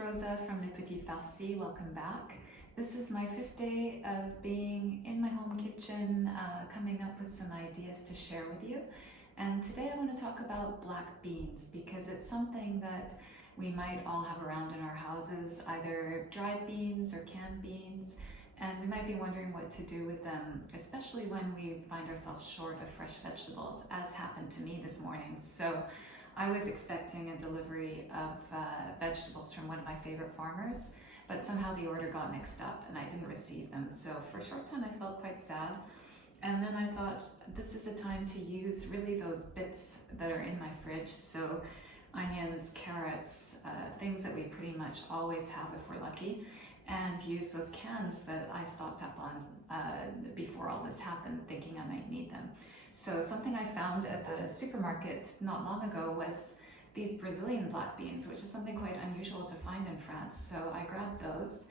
Rosa from the Petit Farci. Welcome back. This is my 5th day of being in my home kitchen, coming up with some ideas to share with you. And today I want to talk about black beans because it's something that we might all have around in our houses, either dried beans or canned beans, and we might be wondering what to do with them, especially when we find ourselves short of fresh vegetables, as happened to me this morning. So I was expecting a delivery of vegetables from one of my favorite farmers, but somehow the order got mixed up and I didn't receive them. So for a short time I felt quite sad. And then I thought this is a time to use really those bits that are in my fridge. So onions, carrots, things that we pretty much always have if we're lucky, and use those cans that I stocked up on before all this happened, thinking I might need them. So something I found at the supermarket not long ago was these Brazilian black beans, which is something quite unusual to find in France. So I grabbed those,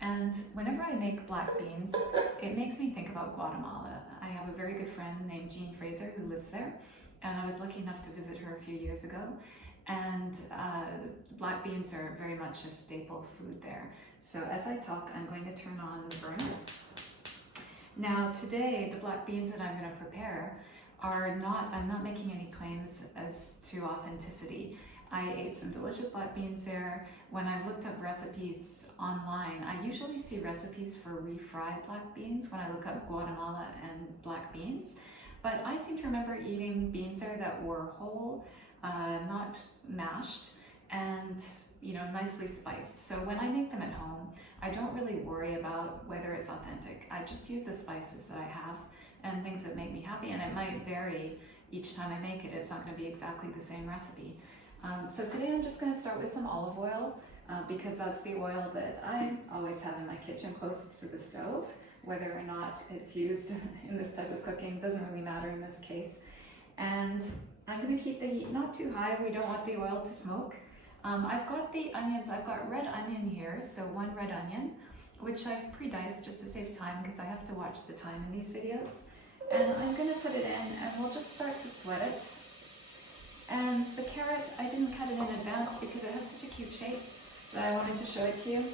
and whenever I make black beans, it makes me think about Guatemala. I have a very good friend named Jean Fraser who lives there, and I was lucky enough to visit her a few years ago. And black beans are very much a staple food there. So as I talk, I'm going to turn on the burner. Now today, the black beans that I'm going to prepare I'm not making any claims as to authenticity. I ate some delicious black beans there. When I've looked up recipes online, I usually see recipes for refried black beans when I look up Guatemala and black beans. But I seem to remember eating beans there that were whole, not mashed, and nicely spiced. So when I make them at home, I don't really worry about whether it's authentic. I just use the spices that I have and things that make me happy, and it might vary each time I make it. It's not going to be exactly the same recipe. So today I'm just going to start with some olive oil because that's the oil that I always have in my kitchen closest to the stove. Whether or not it's used in this type of cooking doesn't really matter in this case. And I'm going to keep the heat not too high. We don't want the oil to smoke. I've got the onions. I've got red onion here, so 1 red onion, which I've pre-diced just to save time because I have to watch the time in these videos. And I'm going to put it in and we'll just start to sweat it. And the carrot, I didn't cut it in advance because it had such a cute shape that I wanted to show it to you.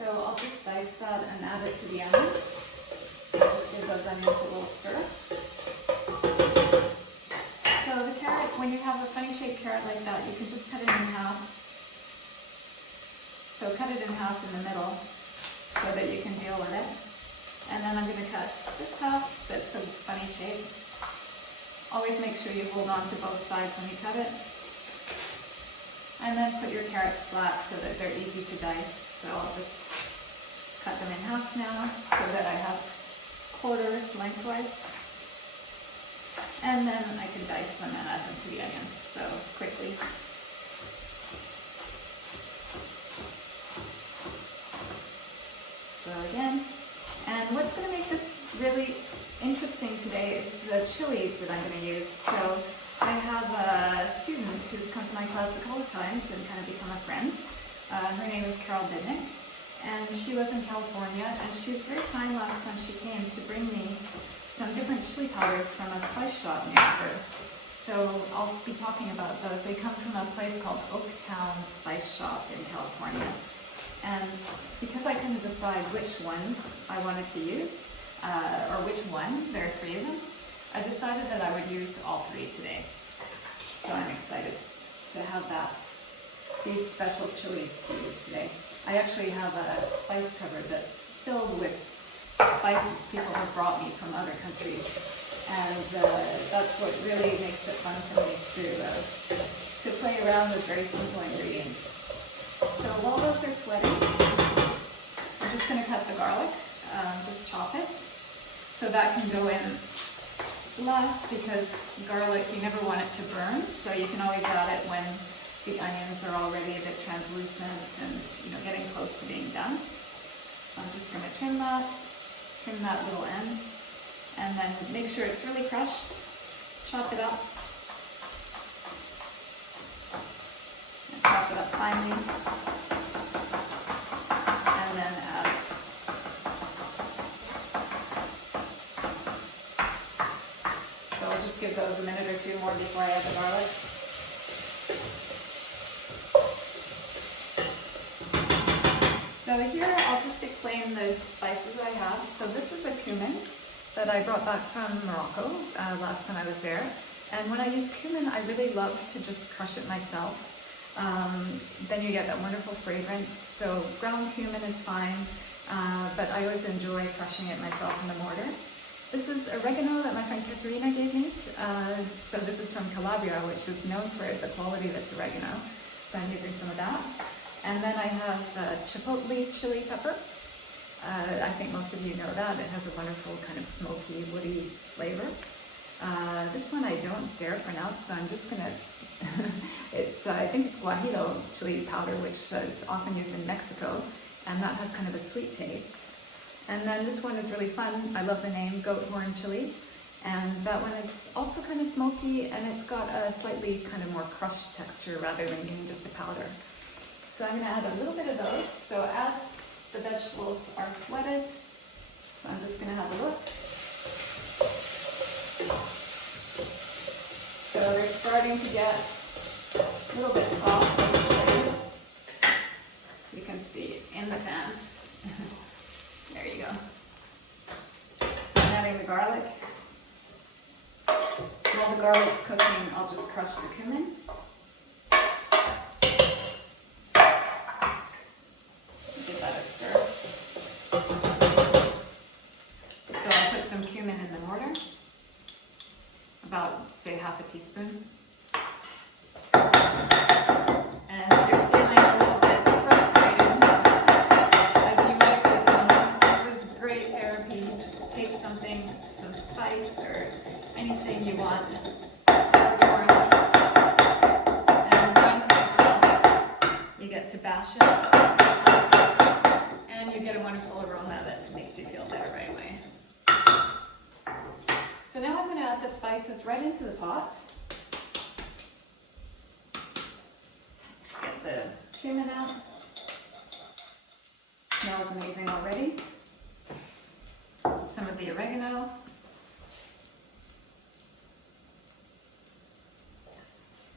So I'll just dice that and add it to the onion. Just give those onions a little stir. So the carrot, when you have a funny shaped carrot like that, you can just cut it in half. So cut it in half in the middle so that you can deal with it. And then I'm going to cut this half that's a funny shape. Always make sure you hold on to both sides when you cut it. And then put your carrots flat so that they're easy to dice. So I'll just cut them in half now so that I have quarters lengthwise. And then I can dice them and add them to the onions so quickly. So again, and what's going to make this really interesting today is the chilies that I'm going to use. So I have a student who's come to my class a couple of times and kind of become a friend. Her name is Carol Bidnick, and she was in California, and she was very kind last time she came to bring me some different chili powders from a spice shop near her. So I'll be talking about those. They come from a place called Oaktown Spice Shop in California. And because I couldn't decide which ones I wanted to use, or which one, there are 3 of them, I decided that I would use all 3 today. So I'm excited to have these special chilies to use today. I actually have a spice cupboard that's filled with spices people have brought me from other countries. And that's what really makes it fun for me to play around with very simple ingredients. So while those are sweating, I'm just going to cut the garlic, just chop it. So that can go in last because garlic, you never want it to burn, so you can always add it when the onions are already a bit translucent and getting close to being done. So I'm just going to trim that little end, and then make sure it's really crushed. Chop it up. Chop it up finely, and then add it. So I'll just give those a minute or 2 more before I add the garlic. So this is a cumin that I brought back from Morocco last time I was there. And when I use cumin, I really love to just crush it myself. Then you get that wonderful fragrance. So ground cumin is fine, but I always enjoy crushing it myself in the mortar. This is oregano that my friend Katerina gave me. So this is from Calabria, which is known for the quality of its oregano. So I'm using some of that. And then I have chipotle chili pepper. I think most of you know that. It has a wonderful kind of smoky, woody flavor. This one I don't dare pronounce, so I'm just gonna, I think it's guajillo chili powder, which is often used in Mexico, and that has kind of a sweet taste. And then this one is really fun. I love the name, goat horn chili. And that one is also kind of smoky, and it's got a slightly kind of more crushed texture rather than being just a powder. So I'm gonna add a little bit of those. So as the vegetables are sweated, so I'm just gonna have a look. So they're starting to get a little bit soft. You can see in the pan. There you go. So I'm adding the garlic. While the garlic's cooking, I'll just crush the cumin. Give that a stir. So I'll put some cumin in the mortar. About, say, half a teaspoon. And if you're feeling a little bit frustrated, as you might be, this is great therapy. Just take something, some spice or anything you want, peppercorns, and grind it yourself. You get to bash it, and you get a wonderful aroma that makes you feel better right away. So now I'm going to add the spices right into the pot. Just get the cumin out. Smells amazing already. Some of the oregano.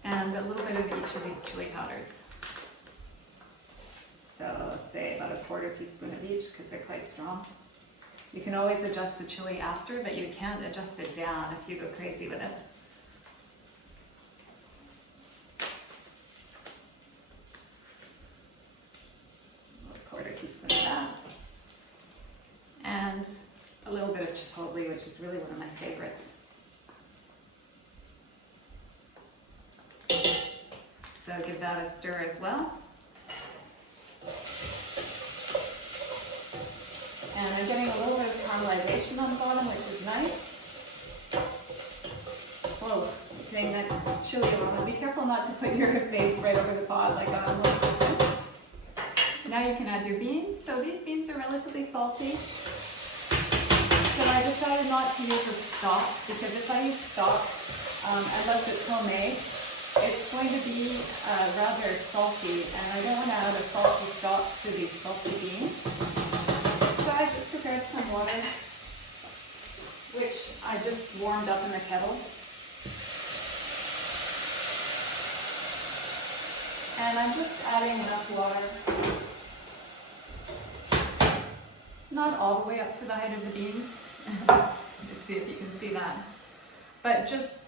And a little bit of each of these chili powders. So say about a quarter teaspoon of each because they're quite strong. You can always adjust the chili after, but you can't adjust it down if you go crazy with it. A quarter teaspoon of that. And a little bit of chipotle, which is really one of my favorites. So give that a stir as well. And I'm getting a little bit of caramelization on the bottom, which is nice. Whoa, getting that chili aroma. Be careful not to put your face right over the pot like I almost just did. Now you can add your beans. So these beans are relatively salty. So I decided not to use a stock, because if I use stock, unless it's homemade, it's going to be rather salty, and I don't want to add a salty stock to these salty beans. So I just prepared some water, which I just warmed up in the kettle. And I'm just adding enough water, not all the way up to the height of the beans, just see if you can see that, but just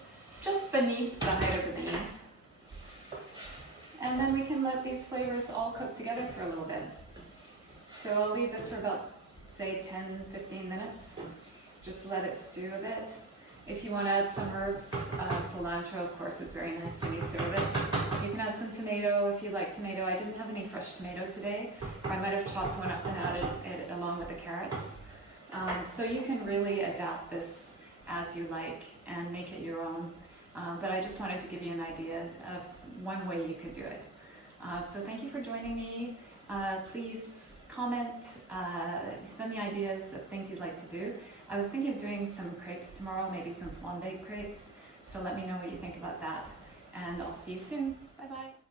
beneath the height of the beans. And then we can let these flavors all cook together for a little bit. So I'll leave this for about, say, 10-15 minutes. Just let it stew a bit. If you want to add some herbs, cilantro, of course, is very nice when you serve it. You can add some tomato if you like tomato. I didn't have any fresh tomato today. I might have chopped one up and added it along with the carrots. So you can really adapt this as you like and make it your own. But I just wanted to give you an idea of one way you could do it. So thank you for joining me. Please comment, send me ideas of things you'd like to do. I was thinking of doing some crepes tomorrow, maybe some flambé crepes. So let me know what you think about that. And I'll see you soon. Bye-bye.